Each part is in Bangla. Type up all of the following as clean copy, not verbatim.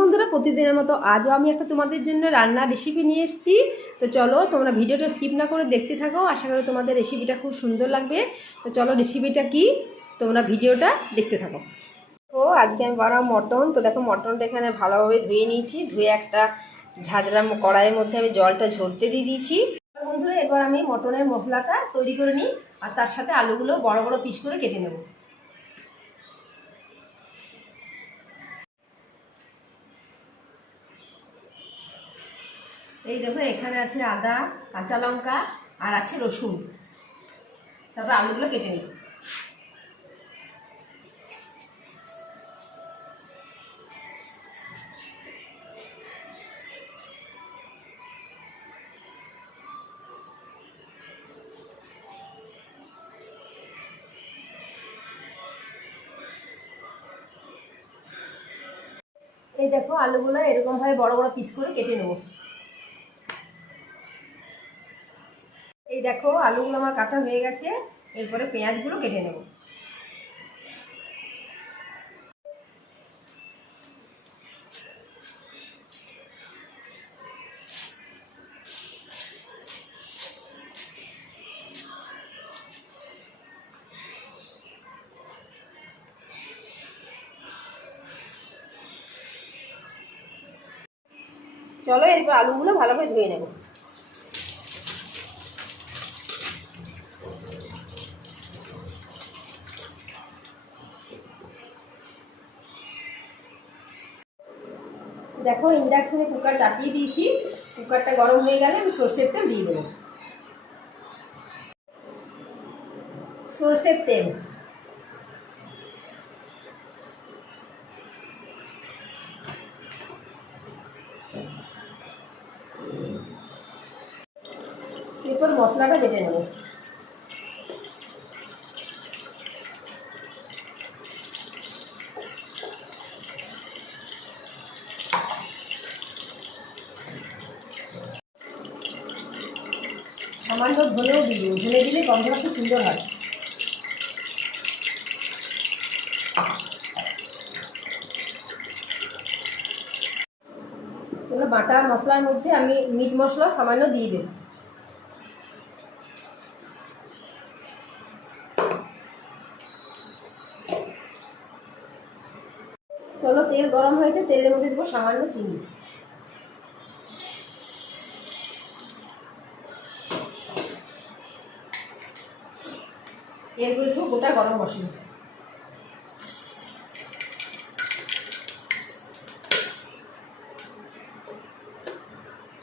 বন্ধুরা, প্রতিদিনের মতো আজও আমি একটা তোমাদের জন্য রান্নার রেসিপি নিয়ে এসেছি। তো চলো তোমরা ভিডিওটা স্কিপ না করে দেখতে থাকো, আশা করি তোমাদের রেসিপিটা খুব সুন্দর লাগবে। তো চলো রেসিপিটা কি তোমরা ভিডিওটা দেখতে থাকো। তো আজকে আমি বানাবো মটন। তো দেখো মটনটা এখানে ভালোভাবে ধুয়ে নিয়েছি, ধুয়ে একটা ঝাঁঝরা কড়াইয়ের মধ্যে আমি জলটা ঝরতে দিয়ে দিয়েছি। বন্ধুরা, এবার আমি মটনের মশলাটা তৈরি করে নিই, আর তার সাথে আলুগুলো বড় বড় পিস করে কেটে নেব। এই দেখো এখানে আছে আদা, কাঁচা লঙ্কা আর আছে রসুন। তারপর আলুগুলো কেটে নিই। এই দেখো আলুগুলো এরকমভাবে বড় বড় পিস করে কেটে নেব। এই দেখো আলুগুলো আমার কাটা হয়ে গেছে, এরপরে পেঁয়াজগুলো কেটে নেব। চলো এরপর আলুগুলো ভালোভাবে ধুয়ে নেব। দেখো ইন্ডাকশনে কুকার চাপিয়ে দিয়েছি, কুকারটা গরম হয়ে গেলে আমি সর্ষের তেল দিয়ে দেবো। সর্ষের তেল, এরপর মশলাটা বেটে নেব। সামান্য ধনেও দিয়ে দেবো, ধনে দিলে গন্ধটা খুব সুন্দর হয়। চলো বাটা মশলার মধ্যে আমি মিট মশলা সামান্য দিয়ে দেব। চলো তেল গরম হয়েছে, তেলের মধ্যে দেবো সামান্য চিনি। এরপরে দেবো গোটা গরম মশলা।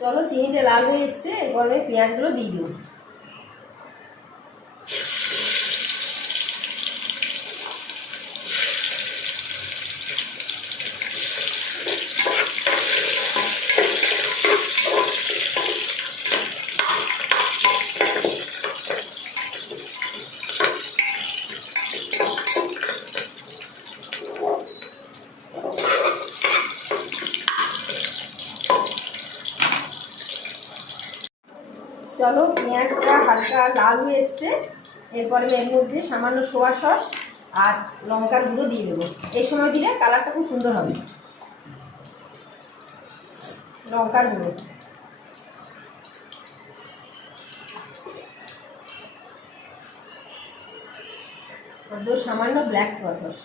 চলো চিনিটা লাল হয়ে এসছে, এরপর আমি পেঁয়াজগুলো দিয়ে দেবো। চলো পেঁয়াজটা হালকা লাল হয়ে এসছে, এরপরে এর মধ্যে সামান্য সোয়া সস আর লঙ্কার গুঁড়ো দিয়ে দেবো। এই সময় দিলে কালারটা খুব সুন্দর হবে। লঙ্কার গুঁড়ো, আর সামান্য ব্ল্যাক সোয়া সস।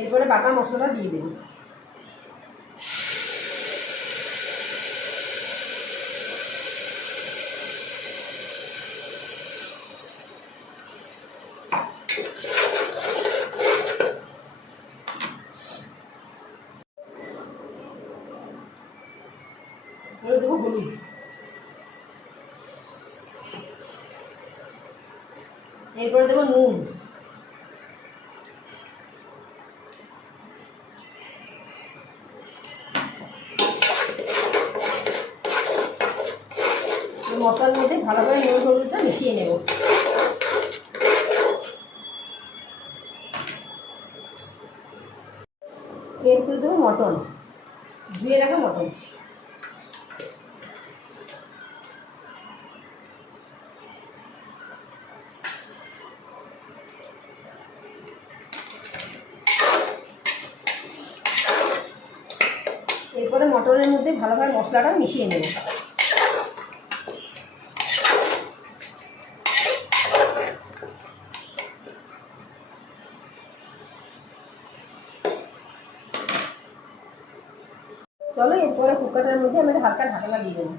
এরপরে বাটা মশলাটা দিয়ে দেব। দেবো হলুদ, এরপরে দেবো নুন, মশলার মধ্যে ভালোভাবে নুন হলুদটা মিশিয়ে নেব। এরপরে দেবো মটন। ধুয়ে রাখা মটন। এরপরে মটনের মধ্যে ভালোভাবে মশলাটা মিশিয়ে নেব। চলো এরপরে কুকারটার মধ্যে আমি হালকা ঢাকনা দিয়ে দেবো।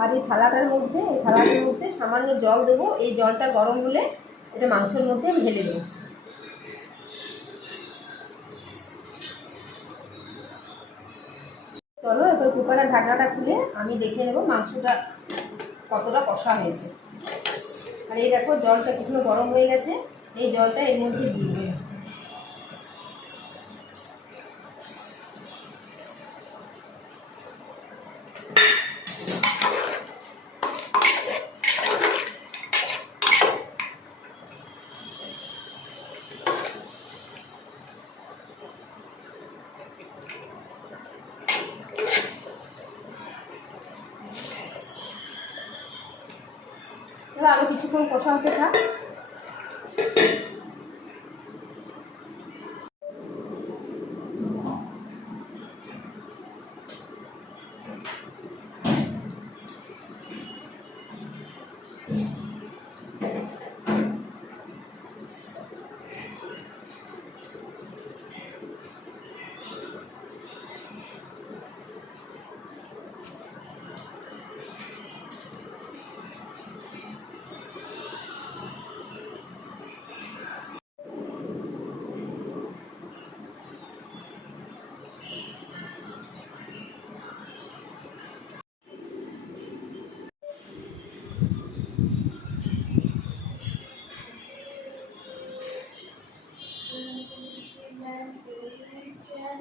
আর এই থালাটার মধ্যে সামান্য জল দেবো। এই জলটা গরম হলে এটা মাংসের মধ্যে আমি ঢেলে দেবো। চলো এবার কুকারের ঢাকনাটা খুলে আমি দেখে নেব মাংসটা কতটা কষা হয়েছে। আর এই দেখো জলটা কি সুন্দর গরম হয়ে গেছে। এই জলটা এর মধ্যে দিয়ে দেবে। আরো কিছুক্ষণ কষা হতে থাক।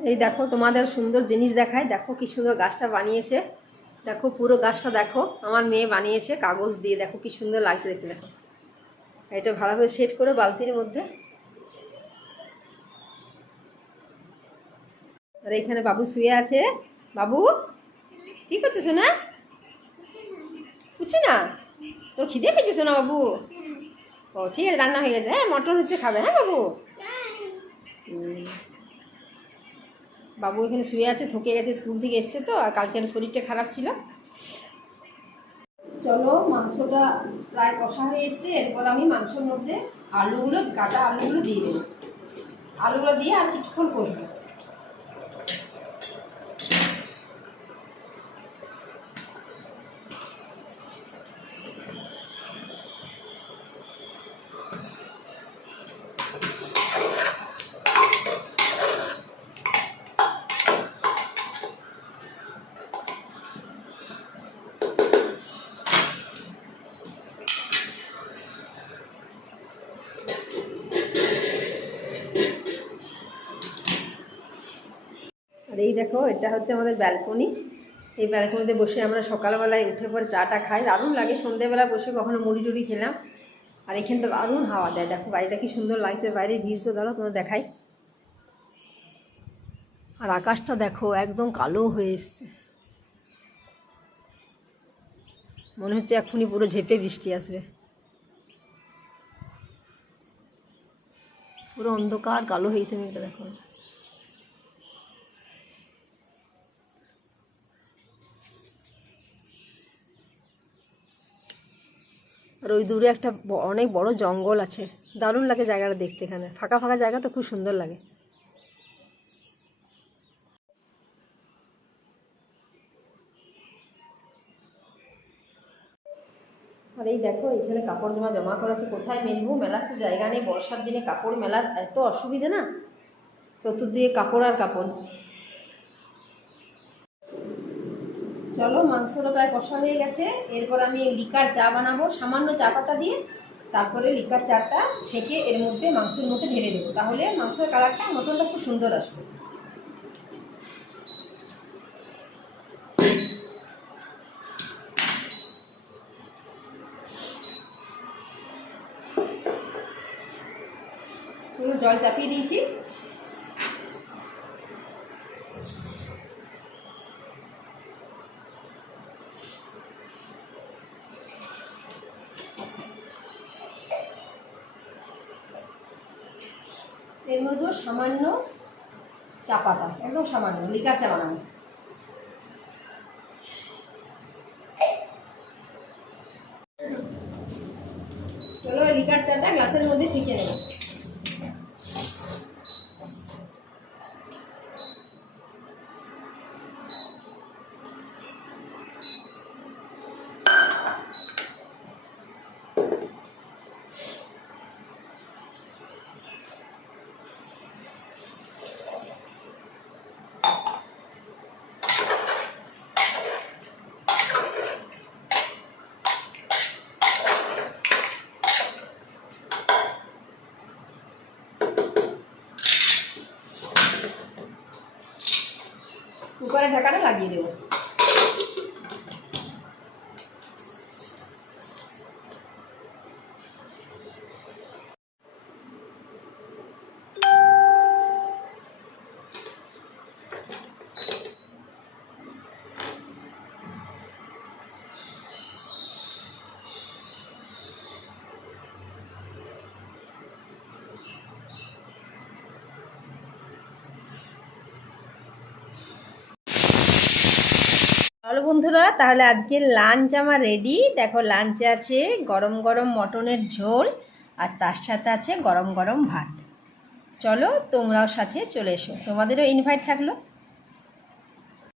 এই দেখো তোমাদের সুন্দর জিনিস দেখায়। দেখো কি সুন্দর গাছটা বানিয়েছে। দেখো পুরো গাছটা দেখো আমার মেয়ে বানিয়েছে কাগজ দিয়ে। দেখো কি সুন্দর লাগছে দেখতে। দেখো এটা ভালোভাবে সেট করে বালতির মধ্যে। আর এখানে বাবু শুয়ে আছে। বাবু কি করছো না? কিছু না, তোর খিদে পেয়েছে না বাবু? ও ঠিক আছে, রান্না হয়ে গেছে। হ্যাঁ মটন হচ্ছে, খাবে? হ্যাঁ বাবু। বাবু এখানে শুয়ে আছে, থকে গেছে, স্কুল থেকে এসছে তো, আর কালকে শরীরটা খারাপ ছিল। চলো মাংসটা প্রায় কষা হয়ে এসছে। এরপর আমি মাংসের মধ্যে কাটা আলুগুলো দিয়ে দেবো। আলুগুলো দিয়ে আর কিছুক্ষণ কষবো। আর এই দেখো এটা হচ্ছে আমাদের ব্যালকনি। এই ব্যালকনিতে বসে আমরা সকালবেলায় উঠে পরে চাটা খাই, দারুণ লাগে। সন্ধ্যেবেলা বসে কখনো মুড়ি টুড়ি খেলাম। আর এখানটা দারুণ হাওয়া দেয়। দেখো বাড়িটা কি সুন্দর লাগছে, বাইরে ভিজও দাঁড়ো তোমার দেখাই। আর আকাশটা দেখো একদম কালো হয়ে এসছে, মনে হচ্ছে এক্ষুনি পুরো ঝেঁপে বৃষ্টি আসবে। পুরো অন্ধকার কালো হয়েছে মেঘটা দেখো। আর ওই দূরে একটা অনেক বড় জঙ্গল আছে, দারুণ লাগে জায়গাটা দেখতে। এখানে ফাঁকা ফাঁকা জায়গা তো খুব সুন্দর লাগে। আর এই দেখো এখানে কাপড় জমা করা আছে। কোথায় মেলবো? মেলার তো জায়গা নেই। বর্ষার দিনে কাপড় মেলার এত অসুবিধা না, চতুর্দিকে কাপড় আর কাপড়। চলো মাংসটা প্রায় কষা হয়ে গেছে। এরপর আমি লিকার চা বানাবো সামান্য চা পাতা দিয়ে। তারপরে লিকার চাটা ছেঁকে এর মধ্যে মাংসের মধ্যে ঢেলে দেবো, তাহলে মাংসের কালারটা মটনটা খুব সুন্দর আসবে। পুরো জল চাপিয়ে দিয়েছি। এর মধ্যে সামান্য চা পাতা, একদম সামান্য, লিকার চা বানাবো। চলো লিকার চাটা গ্লাসের মধ্যে ছেঁকে নেব। কুকারের ঢাকাটা লাগিয়ে দেবো। চলো বন্ধুরা, তাহলে আজকে লাঞ্চ আমার রেডি। দেখো লাঞ্চে আছে গরম গরম মটনের ঝোল, আর তার সাথে আছে গরম গরম ভাত। চলো তোমরাও সাথে চলে এসো, তোমাদেরও ইনভাইট থাকলো।